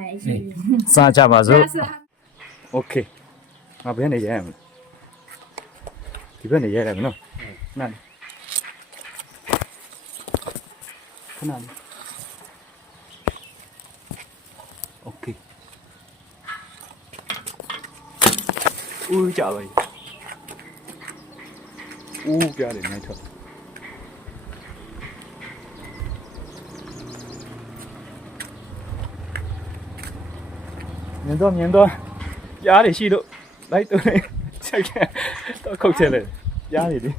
ရဲ့အရှင် စားကြပါစို့ 这是 โอเคငါဘယ်နဲ့ရဲရမလဲဒီဘက်နဲ့ရဲရတယ်မနော်ခဏလေးခဏလေးโอเคဦးကြပါပြီဦးပြတယ်နိုင်တော့ မြင်တော့မြင်တော့ရားတွေရှိလို့လိုက်တော့ချက်ခဲ့တော့ခုတ်ချက်လေရားတွေဒီ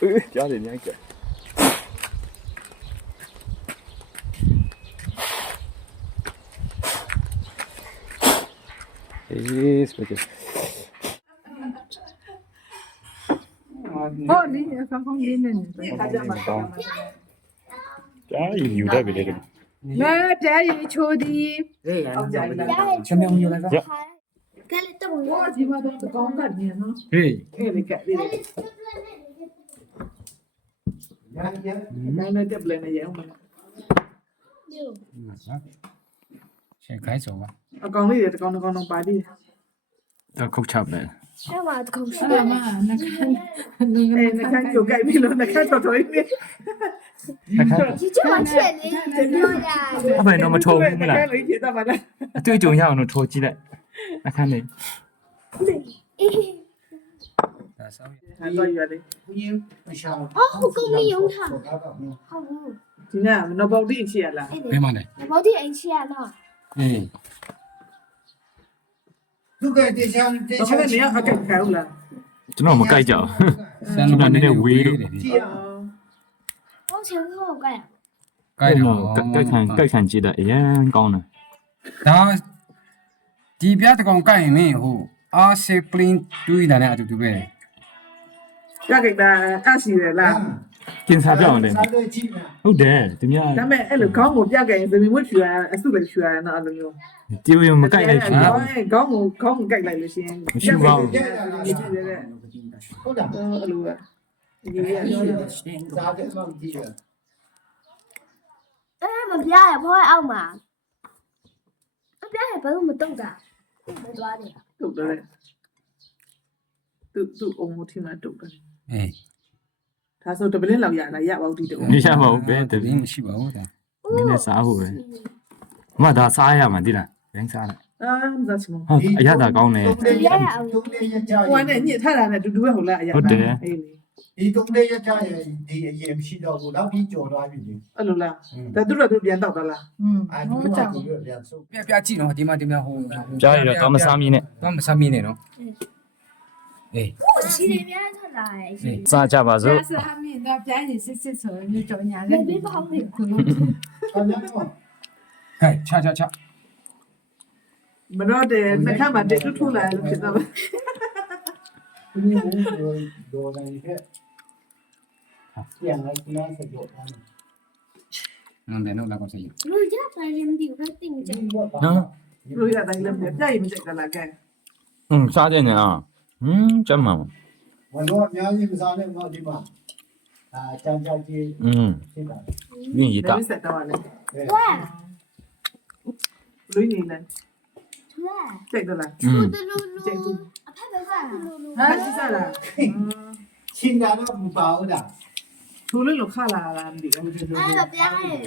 အေးရားတွေညံ့ကြအေးစပက် Oh, di, kangkong din na Ay, nhiều đây về đây rồi. Mẹ, trẻ gì cho đi. Ê, anh đâu vậy? Cho mẹ nhiều đây đó. Cái này tôi mua gì mà tôi có cả nhà nó. Ê, cái này cái này. Dạ, dạ. Đang nói tiếp lên này vậy không mình? Nhiều. Sẽ cái số à? Con đi, con con con bài đi. တော့ခုတ်ချပဲရှမတ်ခုတ်ချမနခန်းနခန်းကြိုကြိုက်ပြီလို့နခန်းတော်တော်လေးနခန်းချစ်ချမချင်နေပြောရအမေတော့မထိုးဘူးလားနခန်းလေးခြေသားပါလားအတွေ့အကြုံရအောင်တော့ထိုးကြည့်လိုက်နခန်းလေးဒါဆောင်းရတော့ရတယ်ဘူးရင်မရှောင်းဟုတ်ကုန်ပြီယုံထားဟုတ်ဘူးဒီကမနဘော်ဒီအင်ချီရလားဘယ်မှာလဲဘော်ဒီအင်ချီရလားအေး သူကတေချာတေချာနေရအကက်ခဲဟုတ်လားကျွန်တော်မကြိုက်ကြဘူးကျွန်တော်နည်းနည်းဝေးလို့ကြည့်အောင်ဘုန်းရှင်ကတော့ကြိုက်ရကြိုက်တော့ကြိုက်ခံကြိုက်ခံကြည့်တာအရင်ကောင်းတယ်ဒါဒီပြတကောင်ကြိုက်ရင်မင်းဟိုအာရှပလင်းတွေးတာနဲ့အတူတူပဲကြိုက်ကြတာအဆီရလား 啦。ကျင်စားပြောင်းတယ်စားလို့ကြည့်မယ်ဟုတ်တယ်သူများဒါပေမဲ့အဲ့လိုခေါင်းကိုပြခဲ့ရင်သမီးဝတ်ဖြူရအစုပဲဖြူရနော်အဲ့လိုမျိုးတီဝီမကြိုက်လိုက်ဘူးခေါင်းခေါင်းကိုခေါင်းကိုကြိုက်လိုက်လို့ရှိရင်မရှိပါဘူးအဲ့လိုပဲဟုတ်တာအဲ့လိုပဲဒီရစားတယ်မှကြည့်ရအဲ့မပြရဘောအောက်မှာမပြရဘယ်လိုမတော့တာမသွားတယ်တုတ်တယ်သူသူအုံမထီမှာတုတ်တယ်အေး ဒါဆိုတပလင်းလောက်ရလားရပါဦးဒီတုတ်မရပါဘူးပဲတတပပင်းင်းမရှိပါဘူးဒါနည်းနည်းစားဖို့ပဲမဒါစားရမှာတိလားဘင်းစားလိုက်အာမစားချင်ဘူးဟုတ်အရသာကောင်းတယ်တုံးလေးတုံးလေးရကြဟိုနဲ့ညစ်ထားတာနဲ့တူတူပဲဟုတ်လားအရာအေးလေဒီတုံးလေးရကြရင်ဒီအရင်မရှိတော့ဘူးနောက်ပြီးကြော်သွားပြီလေအဲ့လိုလားဒါသူတို့တို့ပြန်တော့တာလားအာဒီမှာကိုရပြန်ဆုပ်ပြပြကြည့်နော်ဒီမှာဒီမှာဟိုကြားရတော့တော့မစားမီးနဲ့တော့မစားမင်းနဲ့နော်အေးရှိတယ်များထွက် လာရဲ့ရှင်။စားကြပါစို့။ဆရာမင်းတော့ပြန်နေစစ်စစ်ဆိုရင်ကြော်ညာလေး။ဘယ်ပေါ့လဲ။ကြော်ညာလေးပေါ့။ဟဲ့ချာချာချာ။မတော့တဲ့နှခမ်းမှာတက်ထူထူလာလို့ဖြစ်တော့ပဲ။ဒီလိုဒေါ်နိုင်ခဲ့။ဟာပြန်လိုက်နားစကြောတာ။နန်တယ်နော်လာကောစေ။လူရပါရင်ဒီဘက်တင်ကြ။နော်။လူရတိုင်းလည်းပြည့်မကြိုက်ကြလားကဲ။อืมစားတဲ့နေอ่ะอืมจํามา မှာ ဘလို့အများကြီးမစားနဲ့တော့ဒီမှာအာချမ်းချမ်းကြီး อืม ဖြစ်တာ မြင်ရတာ ဒီစက်တော့လည်း ဝါ လူနေလည်း ဝါ ကြိုက်တော့လား อืม တူလူလူအဖက်ပဲကလူလူ ဟာရှိစားလား ချင်းတာတော့မပါဘူးလား သူလည်းလောက်ခလာလားမသိဘူး အဲ့တော့ပြားရဲ့